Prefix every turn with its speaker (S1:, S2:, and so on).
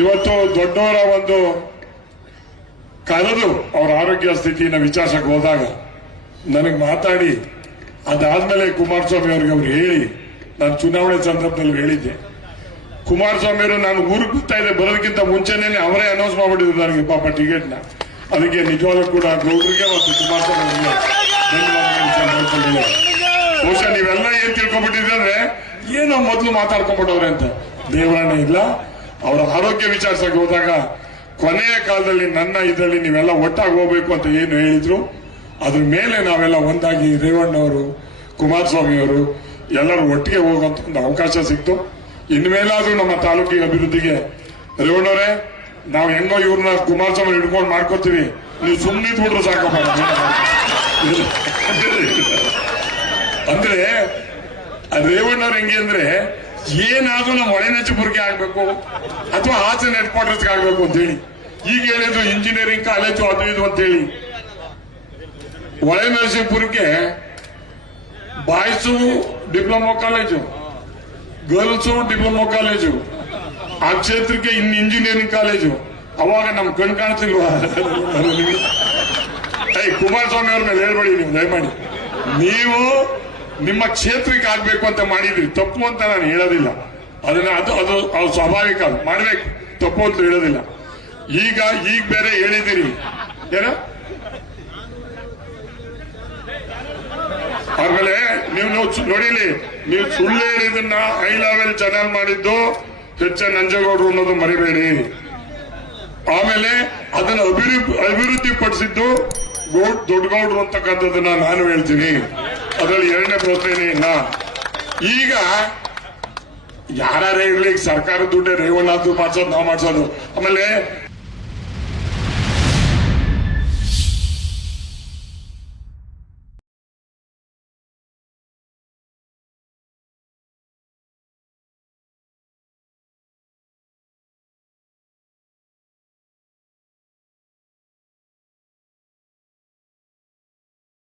S1: ಇವತ್ತು ದೊಡ್ಡವರ ಒಂದು ಕರೆದು ಅವರ ಆರೋಗ್ಯ ಸ್ಥಿತಿನ ವಿಚಾರಿಸಕ್ಕೆ ಹೋದಾಗ ನನಗೆ ಮಾತಾಡಿ, ಅದಾದ್ಮೇಲೆ ಕುಮಾರಸ್ವಾಮಿ ಅವ್ರಿಗೆ ಅವ್ರು ಹೇಳಿ. ನಾನು ಚುನಾವಣೆ ಸಂದರ್ಭದಲ್ಲಿ ಹೇಳಿದ್ದೆ. ಕುಮಾರಸ್ವಾಮಿ ಅವರು ನಾನು ಊರಿಗೆ ಬರ್ತಾ ಇದ್ದೆ, ಬರೋದಕ್ಕಿಂತ ಮುಂಚೆನೇ ಅವರೇ ಅನೌನ್ಸ್ ಮಾಡ್ಬಿಟ್ಟಿದ್ರು ನನಗೆ ಪಾಪ ಟಿಕೆಟ್ನ ಅದಕ್ಕೆ ನಿಜವಾಗ್ಲೂ ಕೂಡ ಗೌಡ್ರಿಗೆ ಮತ್ತು ಕುಮಾರಸ್ವಾಮಿ. ಬಹುಶಃ ನೀವೆಲ್ಲ ಏನ್ ತಿಳ್ಕೊಂಡ್ಬಿಟ್ಟಿದ್ರೆ ಏನೋ ಮೊದಲು ಮಾತಾಡ್ಕೊಂಡ್ಬಿಟ್ಟವ್ರೆ ಅಂತ. ದೇವರಾಣೆ ಇಲ್ಲ ಅವರ ಆರೋಗ್ಯ ವಿಚಾರಿಸಕ್ಕೆ ಹೋದಾಗ, ಕೊನೆಯ ಕಾಲದಲ್ಲಿ ನನ್ನ ಇದರಲ್ಲಿ ನೀವೆಲ್ಲ ಒಟ್ಟಾಗಿ ಹೋಗ್ಬೇಕು ಅಂತ ಏನು ಹೇಳಿದ್ರು. ಅದ್ರ ಮೇಲೆ ನಾವೆಲ್ಲ ಒಂದಾಗಿ ರೇವಣ್ಣವರು ಕುಮಾರಸ್ವಾಮಿ ಅವರು ಎಲ್ಲರೂ ಒಟ್ಟಿಗೆ ಹೋಗುವಂತ ಒಂದು ಅವಕಾಶ ಸಿಕ್ತು. ಇನ್ಮೇಲಾದ್ರೂ ನಮ್ಮ ತಾಲೂಕಿನ ಅಭಿವೃದ್ಧಿಗೆ ರೇವಣ್ಣವರೇ ನಾವು ಹೆಂಗೋ ಇವ್ರನ್ನ ಕುಮಾರಸ್ವಾಮಿ ಹಿಡ್ಕೊಂಡು ಮಾಡ್ಕೋತೀವಿ. ನೀವು ಸುಮ್ಮನೆ ಬಿಟ್ರು ಸಾಕಪ್ಪ. ಅಂದ್ರೆ ರೇವಣ್ಣವ್ರು ಹೆಂಗೆ ಅಂದ್ರೆ ಏನಾದ್ರೂ ನಮ್ಮ ಬುರ್ಗೆ ಆಗ್ಬೇಕು ಅಥವಾ ಆಚೆ ಹೆಡ್ ಕ್ವಾರ್ಟರ್ಸ್ಗೆ ಆಗ್ಬೇಕು ಅಂತ ಹೇಳಿ. ಈಗ ಹೇಳಿದ್ರು ಇಂಜಿನಿಯರಿಂಗ್ ಕಾಲೇಜು ಅದು ಇದು ಅಂತ ಹೇಳಿ ಒಳನರಸೀಪುರಕ್ಕೆ boys diploma college, girls diploma college, ಆ ಕ್ಷೇತ್ರಕ್ಕೆ ಇನ್ ಇಂಜಿನಿಯರಿಂಗ್ ಕಾಲೇಜು ಅವಾಗ ನಮ್ ಕಣ್ ಕಾಣ್ತಿಲ್ವಾ? ಕುಮಾರಸ್ವಾಮಿ ಅವ್ರ ಮೇಲೆ ಹೇಳ್ಬೇಡಿ ನೀವು, ದಯಮಾಡಿ. ನೀವು ನಿಮ್ಮ ಕ್ಷೇತ್ರಕ್ಕೆ ಆಗ್ಬೇಕು ಅಂತ ಮಾಡಿದ್ರಿ. ತಪ್ಪು ಅಂತ ನಾನು ಹೇಳೋದಿಲ್ಲ. ಅದನ್ನ ಅದು ಅದು ಅದು ಸ್ವಾಭಾವಿಕ ಮಾಡ್ಬೇಕು. ತಪ್ಪು ಅಂತ ಹೇಳೋದಿಲ್ಲ. ಈಗ ಈಗ ಬೇರೆ ಹೇಳಿದಿರಿ ಏನ? ಆಮೇಲೆ ನೀವು ನೋಡಿಲಿ ನೀವು ಸುಳ್ಳು ಹೇಳಿದನ್ನ ಹೈ ಲೆವೆಲ್ ಚಾನಲ್ ಮಾಡಿದ್ದು ಹೆಚ್ಚ ಎನ್ ನಂಜೇಗೌಡರು ಅನ್ನೋದು ಮರಿಬೇಡಿ. ಆಮೇಲೆ ಅದನ್ನ ಅಭಿವೃದ್ಧಿ ಅಭಿವೃದ್ಧಿ ಪಡಿಸಿದ್ದು ಗೌಡ್, ದೊಡ್ಡಗೌಡ್ರು ಅಂತಕ್ಕಂಥದ್ದನ್ನ ನಾನು ಹೇಳ್ತೀನಿ. ಅದರಲ್ಲಿ ಎರಡನೇ ಪ್ರಶ್ನೆನೇ ಇಲ್ಲ. ಈಗ ಯಾರೇ ಇರ್ಲಿ ಸರ್ಕಾರ ದುಡ್ಡೇ ರೇವಣ್ಣ ಮಾಡ್ಸೋದು ನಾವು ಮಾಡ್ಸೋದು. ಆಮೇಲೆ